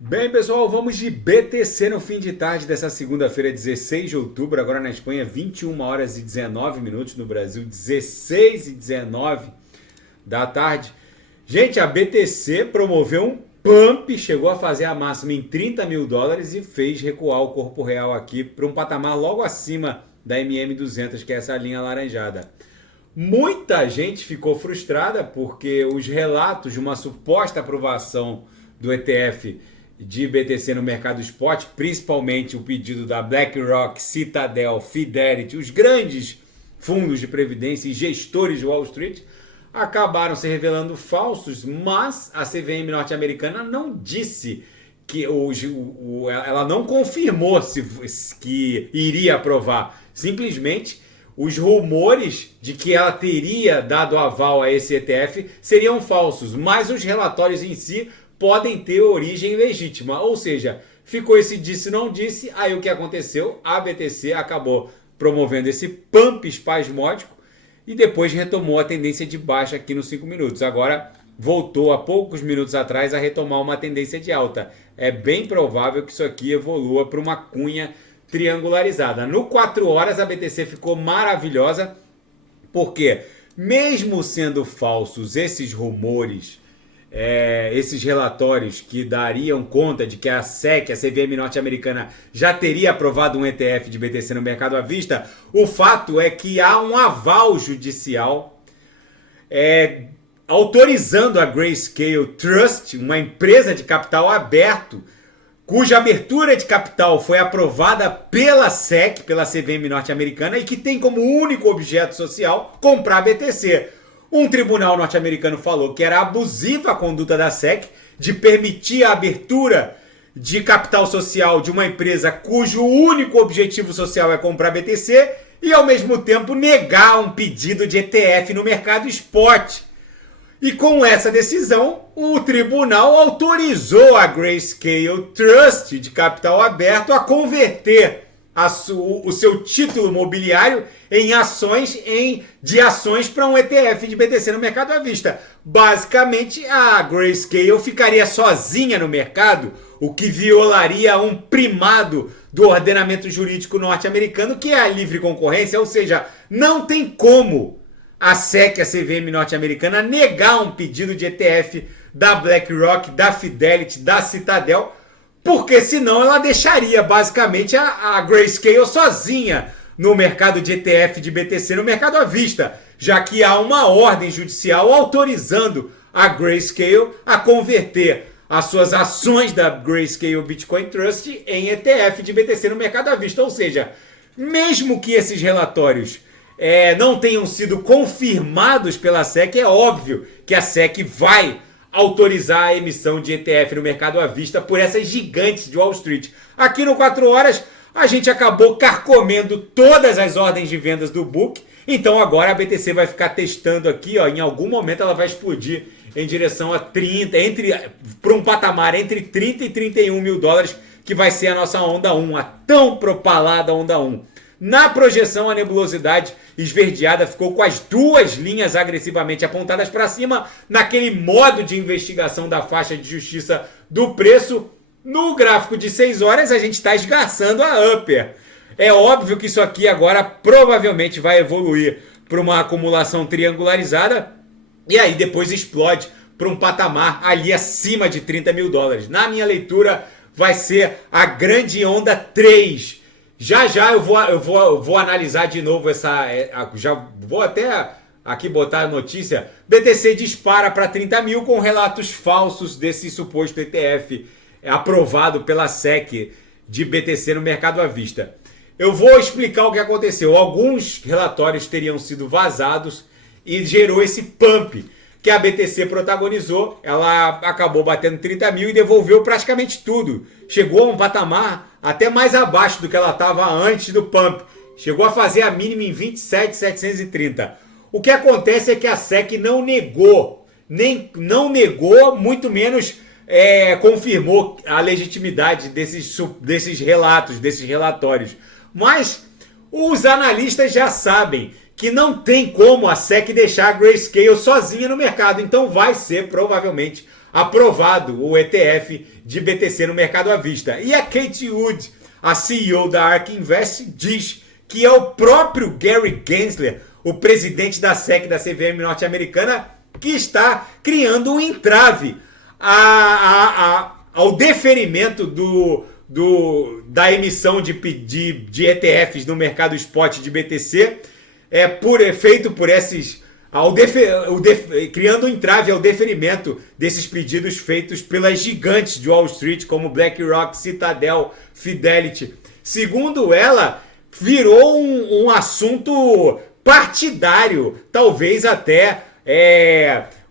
Bem, pessoal, vamos de BTC no fim de tarde dessa segunda-feira, 16 de outubro. Agora na Espanha, 21 horas e 19 minutos. No Brasil, 16 e 19 da tarde. Gente, a BTC promoveu um pump, chegou a fazer a máxima em 30 mil dólares e fez recuar o corpo real aqui para um patamar logo acima da MM200, que é essa linha alaranjada. Muita gente ficou frustrada porque os relatos de uma suposta aprovação do ETF de BTC no mercado spot, principalmente o pedido da BlackRock, Citadel, Fidelity, os grandes fundos de previdência e gestores de Wall Street, acabaram se revelando falsos, mas a CVM norte-americana não disse que ela não confirmou que iria aprovar. Simplesmente os rumores de que ela teria dado aval a esse ETF seriam falsos, mas os relatórios em si podem ter origem legítima, ou seja, ficou esse disse não disse. Aí o que aconteceu? A BTC acabou promovendo esse pump espasmódico e depois retomou a tendência de baixa aqui nos 5 minutos. Agora voltou há poucos minutos atrás a retomar uma tendência de alta. É bem provável que isso aqui evolua para uma cunha triangularizada. No 4 horas a BTC ficou maravilhosa, porque mesmo sendo falsos esses rumores, esses relatórios que dariam conta de que a SEC, a CVM norte-americana, já teria aprovado um ETF de BTC no mercado à vista, o fato é que há um aval judicial autorizando a Grayscale Trust, uma empresa de capital aberto, cuja abertura de capital foi aprovada pela SEC, pela CVM norte-americana, e que tem como único objeto social comprar BTC. Um tribunal norte-americano falou que era abusiva a conduta da SEC de permitir a abertura de capital social de uma empresa cujo único objetivo social é comprar BTC e, ao mesmo tempo, negar um pedido de ETF no mercado spot. E com essa decisão, o tribunal autorizou a Grayscale Trust de capital aberto a converter o seu título mobiliário em ações para um ETF de BTC no mercado à vista. Basicamente, a Grayscale ficaria sozinha no mercado, o que violaria um primado do ordenamento jurídico norte-americano, que é a livre concorrência, ou seja, não tem como a SEC, a CVM norte-americana, negar um pedido de ETF da BlackRock, da Fidelity, da Citadel, porque senão ela deixaria basicamente a Grayscale sozinha no mercado de ETF de BTC, no mercado à vista, já que há uma ordem judicial autorizando a Grayscale a converter as suas ações da Grayscale Bitcoin Trust em ETF de BTC no mercado à vista. Ou seja, mesmo que esses relatórios não tenham sido confirmados pela SEC, é óbvio que a SEC vai autorizar a emissão de ETF no mercado à vista por essas gigantes de Wall Street. Aqui no 4 horas, a gente acabou carcomendo todas as ordens de vendas do book, então agora a BTC vai ficar testando aqui, em algum momento ela vai explodir em direção a 30, para um patamar entre 30 e 31 mil dólares, que vai ser a nossa onda 1, a tão propalada onda 1. Na projeção, a nebulosidade esverdeada ficou com as duas linhas agressivamente apontadas para cima, naquele modo de investigação da faixa de justiça do preço. No gráfico de 6 horas, a gente está esgarçando a upper. É óbvio que isso aqui agora provavelmente vai evoluir para uma acumulação triangularizada e aí depois explode para um patamar ali acima de 30 mil dólares. Na minha leitura, vai ser a grande onda 3. Já eu vou analisar de novo já vou até aqui botar a notícia. BTC dispara para 30 mil com relatos falsos desse suposto ETF aprovado pela SEC de BTC no mercado à vista. Eu vou explicar o que aconteceu. Alguns relatórios teriam sido vazados e gerou esse pump que a BTC protagonizou. Ela acabou batendo 30 mil e devolveu praticamente tudo. Chegou a um patamar até mais abaixo do que ela estava antes do pump. Chegou a fazer a mínima em 27.730. O que acontece é que a SEC não negou, muito menos confirmou a legitimidade desses relatos, desses relatórios. Mas os analistas já sabem que não tem como a SEC deixar a Grayscale sozinha no mercado. Então vai ser provavelmente aprovado o ETF de BTC no mercado à vista. E a Katie Wood, a CEO da ARK Invest, diz que é o próprio Gary Gensler, o presidente da SEC da CVM norte-americana, que está criando um entrave ao deferimento da emissão de ETFs no mercado spot de BTC, feito por esses... criando um entrave ao deferimento desses pedidos feitos pelas gigantes de Wall Street, como BlackRock, Citadel, Fidelity. Segundo ela, virou um assunto partidário, talvez até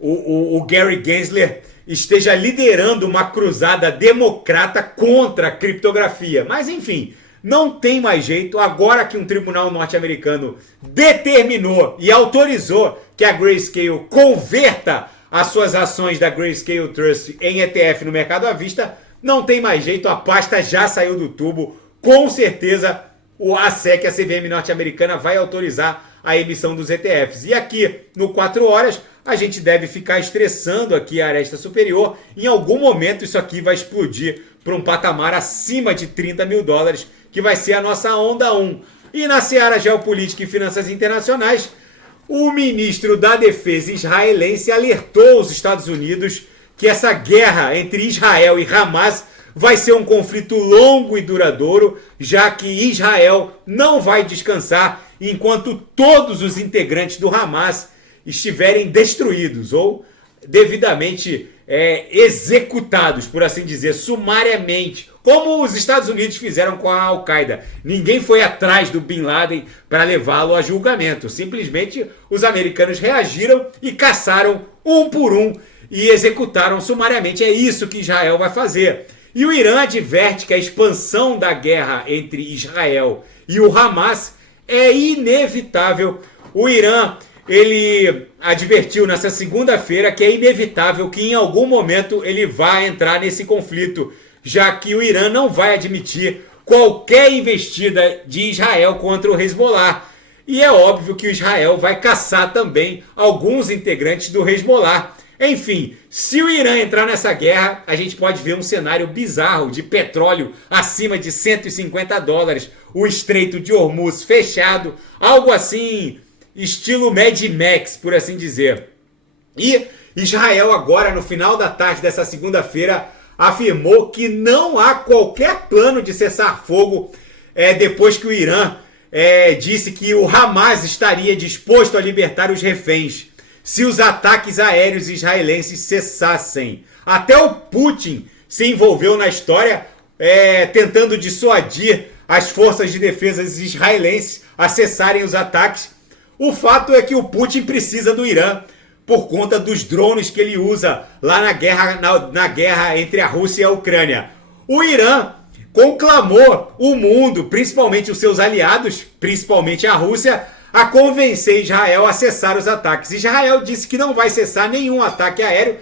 o Gary Gensler esteja liderando uma cruzada democrata contra a criptografia. Mas enfim, não tem mais jeito. Agora que um tribunal norte-americano determinou e autorizou que a Grayscale converta as suas ações da Grayscale Trust em ETF no mercado à vista, não tem mais jeito. A pasta já saiu do tubo. Com certeza a SEC, a CVM norte-americana, vai autorizar a emissão dos ETFs. E aqui no 4 horas a gente deve ficar estressando aqui a aresta superior. Em algum momento isso aqui vai explodir para um patamar acima de 30 mil dólares, que vai ser a nossa onda 1. E na seara geopolítica e finanças internacionais, o ministro da Defesa israelense alertou os Estados Unidos que essa guerra entre Israel e Hamas vai ser um conflito longo e duradouro, já que Israel não vai descansar enquanto todos os integrantes do Hamas estiverem destruídos ou devidamente executados, por assim dizer, sumariamente, como os Estados Unidos fizeram com a Al-Qaeda. Ninguém foi atrás do Bin Laden para levá-lo a julgamento. Simplesmente os americanos reagiram e caçaram um por um e executaram sumariamente. É isso que Israel vai fazer. E o Irã adverte que a expansão da guerra entre Israel e o Hamas é inevitável. O Irã, ele advertiu nessa segunda-feira que é inevitável que em algum momento ele vai entrar nesse conflito, já que o Irã não vai admitir qualquer investida de Israel contra o Hezbollah. E é óbvio que o Israel vai caçar também alguns integrantes do Hezbollah. Enfim, se o Irã entrar nessa guerra, a gente pode ver um cenário bizarro de petróleo acima de 150 dólares, o Estreito de Hormuz fechado, algo assim, estilo Mad Max, por assim dizer. E Israel agora, no final da tarde dessa segunda-feira, afirmou que não há qualquer plano de cessar fogo depois que o Irã disse que o Hamas estaria disposto a libertar os reféns se os ataques aéreos israelenses cessassem. Até o Putin se envolveu na história, tentando dissuadir as forças de defesa israelenses a cessarem os ataques. O fato é que o Putin precisa do Irã por conta dos drones que ele usa lá na guerra entre a Rússia e a Ucrânia. O Irã conclamou o mundo, principalmente os seus aliados, principalmente a Rússia, a convencer Israel a cessar os ataques. Israel disse que não vai cessar nenhum ataque aéreo.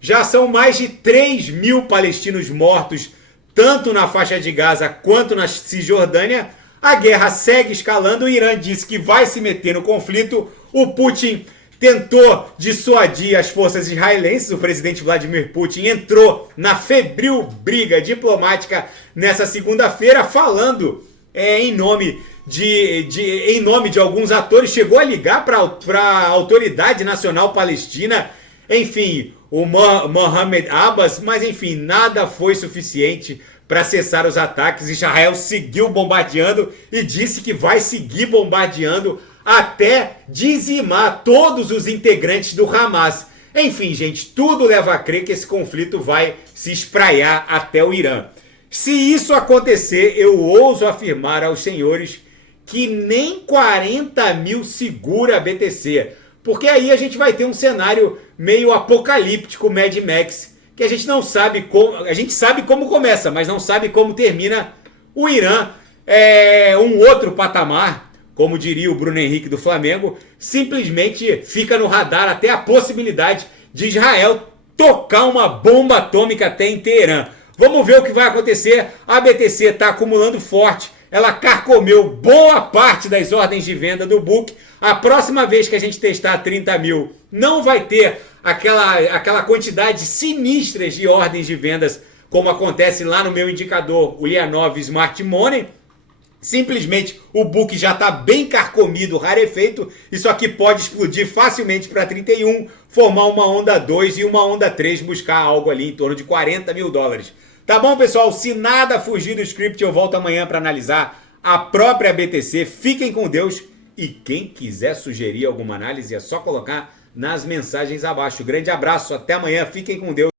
Já são mais de 3 mil palestinos mortos, tanto na faixa de Gaza quanto na Cisjordânia. A guerra segue escalando. O Irã disse que vai se meter no conflito. O Putin tentou dissuadir as forças israelenses. O presidente Vladimir Putin entrou na febril briga diplomática nessa segunda-feira, falando em nome de alguns atores. Chegou a ligar para a Autoridade Nacional Palestina, enfim, o Mohamed Abbas, mas enfim, nada foi suficiente para cessar os ataques. Israel seguiu bombardeando e disse que vai seguir bombardeando até dizimar todos os integrantes do Hamas. Enfim, gente, tudo leva a crer que esse conflito vai se espraiar até o Irã. Se isso acontecer, eu ouso afirmar aos senhores que nem 40 mil segura a BTC. Porque aí a gente vai ter um cenário meio apocalíptico, Mad Max, que a gente não sabe como... A gente sabe como começa, mas não sabe como termina. O Irã é um outro patamar, como diria o Bruno Henrique do Flamengo, simplesmente fica no radar até a possibilidade de Israel tocar uma bomba atômica até em Teherã. Vamos ver o que vai acontecer. A BTC está acumulando forte. Ela carcomeu boa parte das ordens de venda do book. A próxima vez que a gente testar 30 mil, não vai ter aquela quantidade sinistra de ordens de vendas como acontece lá no meu indicador, o Lianov Smart Money. Simplesmente o book já está bem carcomido, rarefeito. Isso aqui pode explodir facilmente para 31, formar uma onda 2 e uma onda 3, buscar algo ali em torno de 40 mil dólares. Tá bom, pessoal? Se nada fugir do script, eu volto amanhã para analisar a própria BTC. Fiquem com Deus. E quem quiser sugerir alguma análise é só colocar nas mensagens abaixo. Grande abraço, até amanhã. Fiquem com Deus.